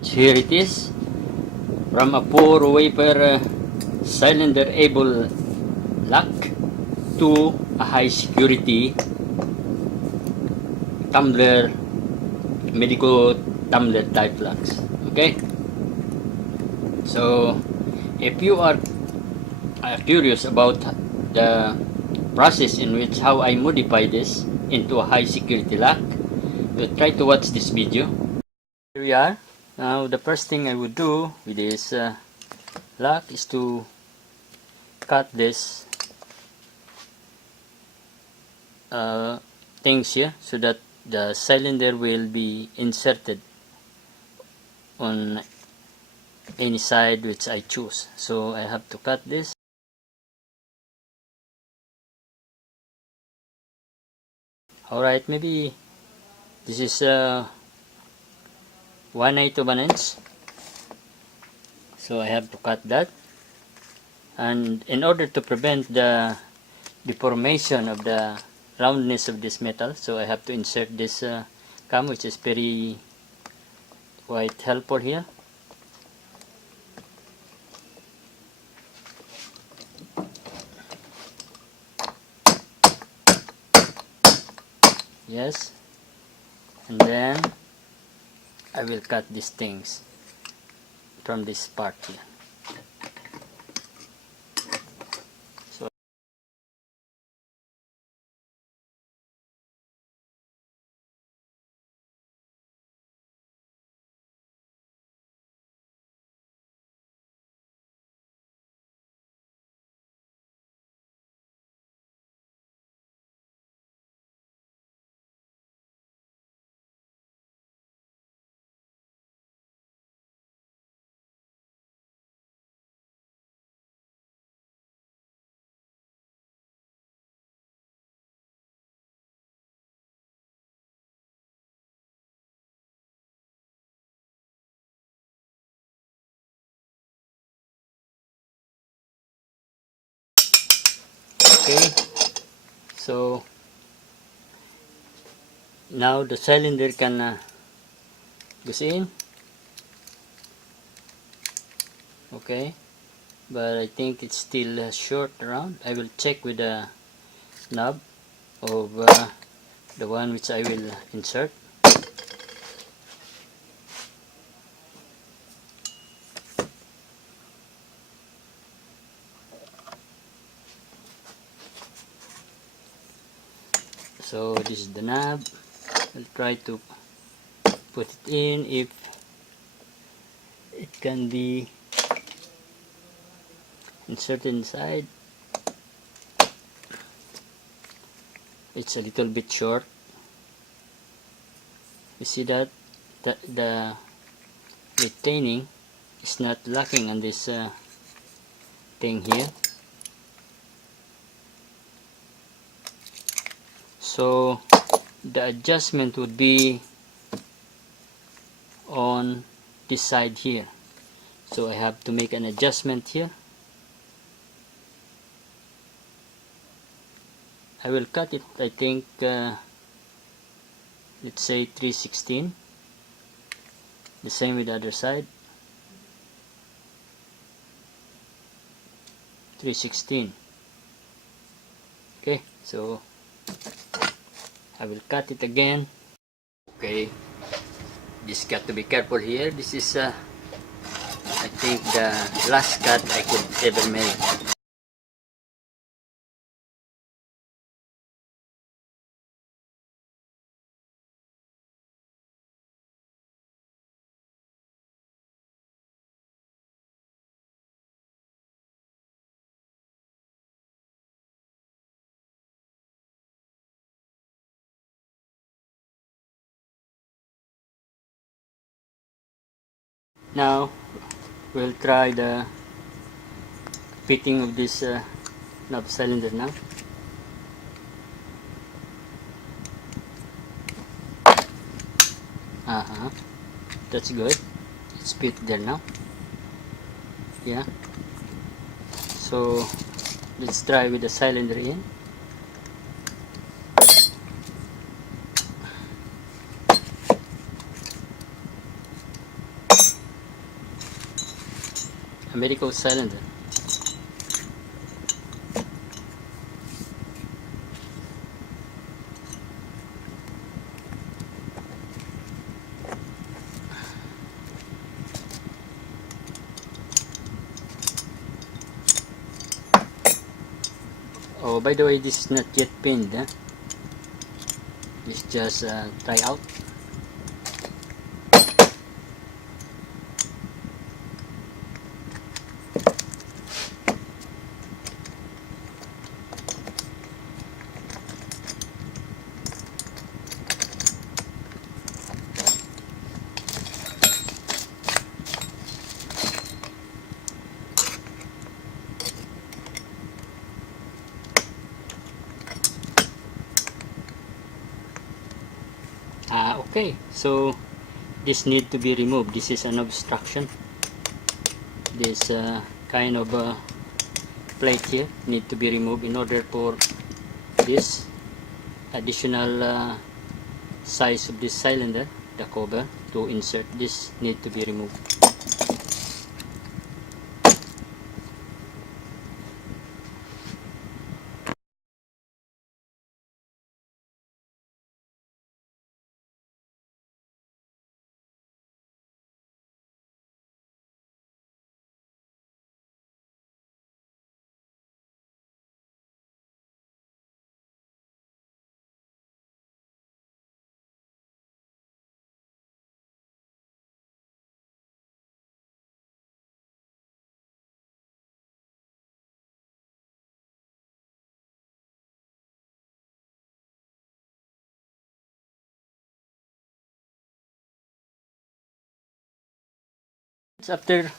Here it is, from a poor WAFER cylinder able lock to a high security tumbler, Medeco tumbler type locks. Okay, so if you are curious about the process in which how I modify this into a high security lock, you try to watch this video. Here we are. Now the first thing I would do with this lock is to cut this things here so that the cylinder will be inserted on any side which I choose. So I have to cut this. Alright, maybe this is 1/8 of an inch. So I have to cut that. And in order to prevent the deformation of the roundness of this metal, so I have to insert this cam, which is very quite helpful here. Yes, and then I will cut these things from this part here. So okay, so now the cylinder can goes in. Okay, but I think it's still short around. I will check with the knob of the one which I will insert. So this is the knob. I'll try to put it in if it can be inserted inside. It's a little bit short. You see that the retaining is not locking on this thing here. So the adjustment would be on this side here. So I have to make an adjustment here. I will cut it, I think, let's say 3/16. The same with the other side. 3/16. Okay, so I will cut it again. Okay, this got to be careful here. This is I think the last cut I could ever make. Now we'll try the fitting of this knob cylinder now. That's good. It's fit there now. Yeah. So let's try with the cylinder in. a Medeco cylinder. Oh, by the way, this is not yet pinned. It's just try out. Okay, so this need to be removed. This is an obstruction. This kind of plate here need to be removed in order for this additional size of this cylinder, the cover, to insert this need to be removed. After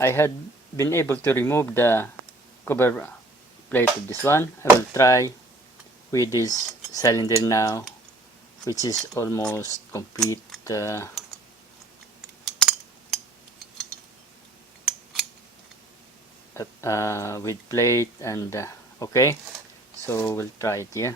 I had been able to remove the cover plate of this one, I will try with this cylinder now, which is almost complete with plate and okay, so we'll try it here.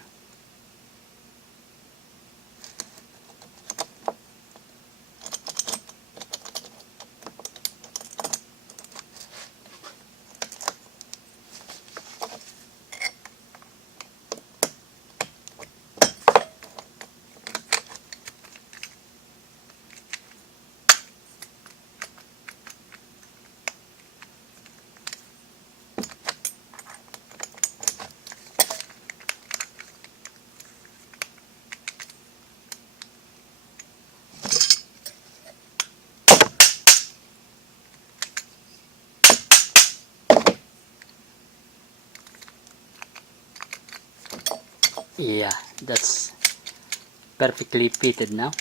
Yeah, that's perfectly fitted now.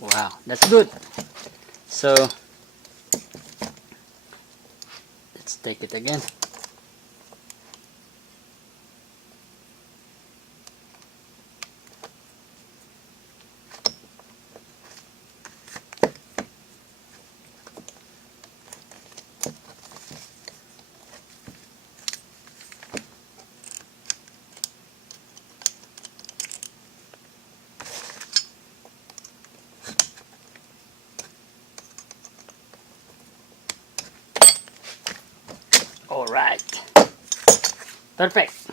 Wow, that's good. So let's take it again. All right, perfect.